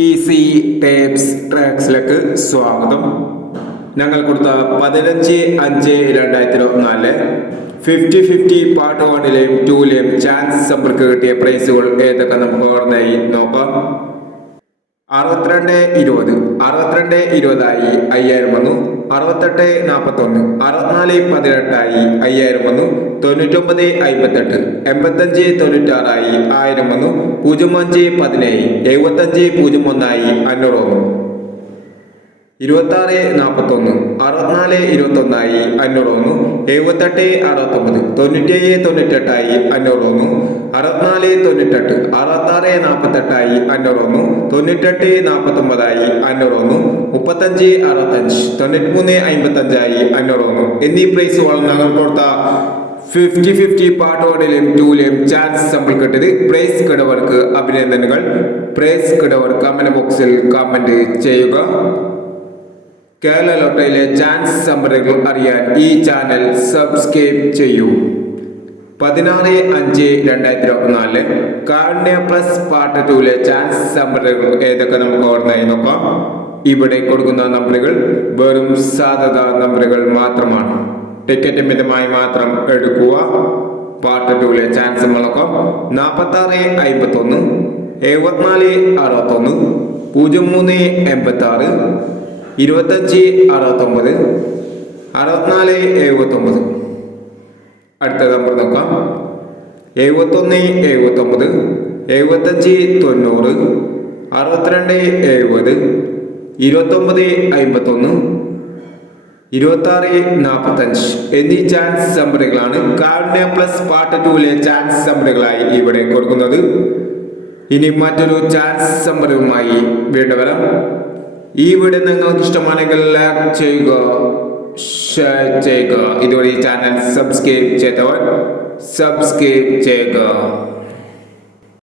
Easy tapes ട്രാക്സിലേക്ക് സ്വാഗതം. ഞങ്ങൾ കൊടുത്ത പതിനഞ്ച് അഞ്ച് രണ്ടായിരത്തി ഇരുപത്തിനാലിൽ ഫിഫ്റ്റി ഫിഫ്റ്റി പാർട്ട് വണ്ണിലെയും ടൂലെയും ചാൻസ് സമ്പർക്ക് കിട്ടിയ പ്രൈസുകൾ ഏതൊക്കെ നമുക്ക് ഓർമ്മയായി നോക്കാം. അറുപത്തിരണ്ട് ഇരുപത്. അറുപത്തിരണ്ട് ഇരുപതായി അയ്യായിരം വന്നു. അറുപത്തെട്ട് നാൽപ്പത്തൊന്ന് അറുപത്തിനാല് പതിനെട്ടായി അയ്യായിരം വന്നു. തൊണ്ണൂറ്റൊമ്പത് അമ്പത്തെട്ട് എൺപത്തഞ്ച് തൊണ്ണൂറ്റാറായി ആയിരം വന്നു. പൂജ്യം അഞ്ച് പതിനേഴ് എഴുപത്തഞ്ച് പൂജ്യം ഒന്നായി അഞ്ഞൂറ് ആറ് ഇരുപത്താറ് നാൽപ്പത്തൊന്ന് അറുപത്തിനാല് ഇരുപത്തൊന്നായി അഞ്ഞൂറ് ഒന്ന് എഴുപത്തെട്ട് അറുപത്തൊമ്പത് തൊണ്ണൂറ്റേഴ് തൊണ്ണൂറ്റെട്ടായി അഞ്ഞൂറ് ഒന്ന് അറുപത്തിനാല് തൊണ്ണൂറ്റെട്ട് അറുപത്താറ് നാൽപ്പത്തെട്ടായി അഞ്ഞൂറ് ഒന്ന് തൊണ്ണൂറ്റെട്ട് നാൽപ്പത്തൊമ്പതായി അഞ്ഞൂറ് ഒന്ന് മുപ്പത്തഞ്ച് അറുപത്തഞ്ച് തൊണ്ണൂറ്റിമൂന്ന് അമ്പത്തഞ്ചായി അഞ്ഞൂറ് ഒന്ന് എന്നീ പ്രൈസുകൾ ഞങ്ങൾ കൊടുത്ത ഫിഫ്റ്റി ഫിഫ്റ്റി പാർട്ട് വണ്ണിലെയും ടൂലെയും ചാൻസ് നമ്മൾ കിട്ടിയത് പ്രൈസ് കിടവർക്ക് അഭിനന്ദനങ്ങൾ. പ്രൈസ് കിടവർ കമന്റ് ബോക്സിൽ കമന്റ് ചെയ്യുക. കേരള ലോട്ടറിയിലെ ചാൻസ് സംഭരങ്ങൾ അറിയാൻ ഈ ചാനൽ സബ്സ്ക്രൈബ് ചെയ്യൂ. പതിനാറ് അഞ്ച് രണ്ടായിരത്തി ഇരുപത്തിനാലിൽ കാരുണ്യ പ്ലസ് പാർട്ട് ടൂലെ ചാൻസ് സംഭരങ്ങൾ ഏതൊക്കെ നമുക്ക് ഓർമ്മയായി നോക്കാം. ഇവിടെ കൊടുക്കുന്ന നമ്പറുകൾ വെറും സാധ്യത നമ്പറുകൾ മാത്രമാണ്. ടിക്കറ്റ് മിതമായി മാത്രം എടുക്കുക. പാർട്ട് ടൂലെ ചാൻസ് മുളക്കം നാൽപ്പത്തി ആറ് അമ്പത്തി ഒന്ന് എഴുപത്തിനാല് അറുപത്തൊന്ന് പൂജ്യം മൂന്ന് എൺപത്തി ആറ് ഇരുപത്തഞ്ച് അറുപത്തൊമ്പത് അറുപത്തിനാല് എഴുപത്തൊമ്പത്. അടുത്ത നമ്പർ നോക്കാം. എഴുപത്തൊന്ന് എഴുപത്തൊമ്പത് എഴുപത്തഞ്ച് തൊണ്ണൂറ് അറുപത്തിരണ്ട് എഴുപത് ഇരുപത്തൊമ്പത് അമ്പത്തൊന്ന് ഇരുപത്താറ് നാൽപ്പത്തഞ്ച് എന്നീ ചാൻസ് നമ്പറുകളാണ് കാർഡിയ പ്ലസ് പാർട്ട് ടൂലെ ചാൻസ് നമ്പറുകളായി ഇവിടെ കൊടുക്കുന്നത്. ഇനി മറ്റൊരു ചാൻസ് നമ്പറുമായി വീണ്ടും ഈ വീഡിയോ നിങ്ങൾക്ക് ഇഷ്ടമാണെങ്കിൽ ലൈക്ക് ചെയ്യുക ഷെയർ ചെയ്യുക. ഇതുവഴി ചാനൽ സബ്സ്ക്രൈബ് ചെയ്തവർ സബ്സ്ക്രൈബ് ചെയ്യുക.